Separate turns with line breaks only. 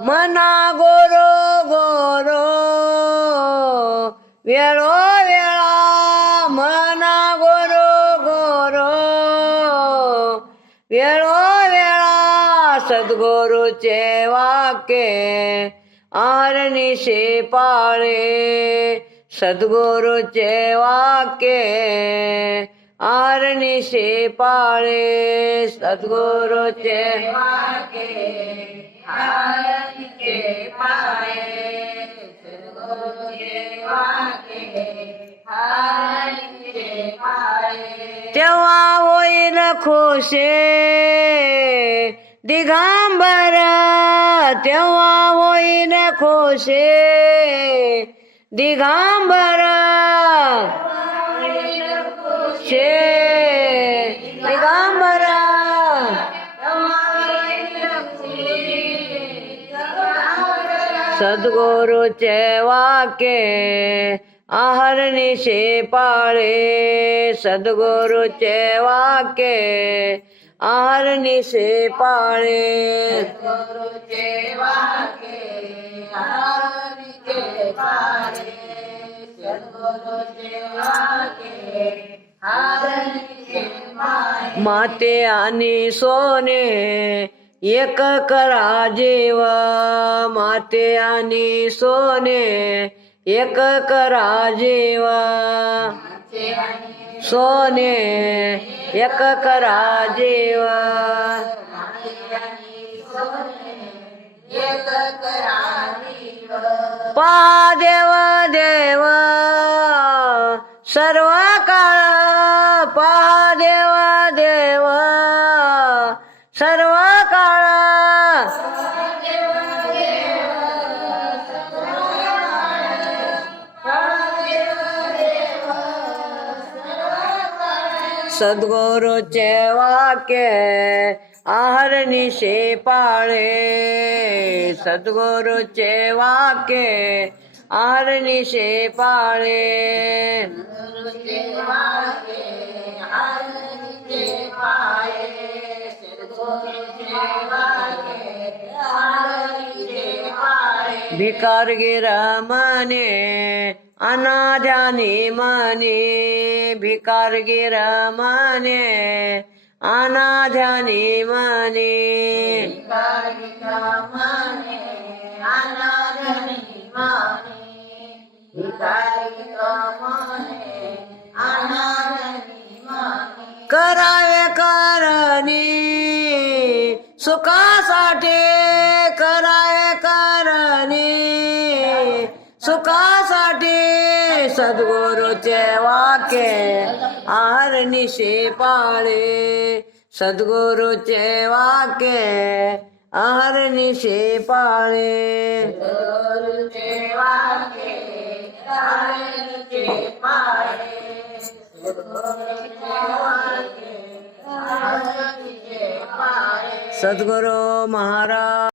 ಮನಾ ಗೋರೋ ಗೋರೋ, ವೇಳೋ ವೇಳ, ಮನ ಗೋರೋ ಗೋರೋ, ವೇಳೋ ವೇಳ, ಸದ್ಗುರು ಚೇವಾಕೆ ಆರನಿಸಿ ಪಾಳೆ ಸದ್ಗುರು ಚೇವಾಕೆ आरणी से पारे सदगुरु चे के आरणी के पाए सदगुरु के आरणी खुशे, दिगंबर जवा हो न खुशे, दिगंबर। शे दिगांबर सद्गुरूचे वाक्य आहरणीशे पाळे सद्गुरूचे वाक्य आहरणीशे पाळे माते आणि सोने एक करा जीव. माते आणि सोने एक करा जीव. सोने एक करा जीव. पा देव देवा देवा सर्व काळ. सद्गुरूचे वाक्य निशे पाळे सद्गुरूचे वाक्य निशे पाळे भिकार गिरा मने अनाध्यानी मने भिकार गिरा मने अनाध्यानी मने। करावे करणी सुखासाठी कराय करणे. सुखासाठी सद्गुरूचे वाक्य आहरणीशे पाळे. सद्गुरूचे वाक्य आहरणीशे पाळे. सद्गुरू महाराज।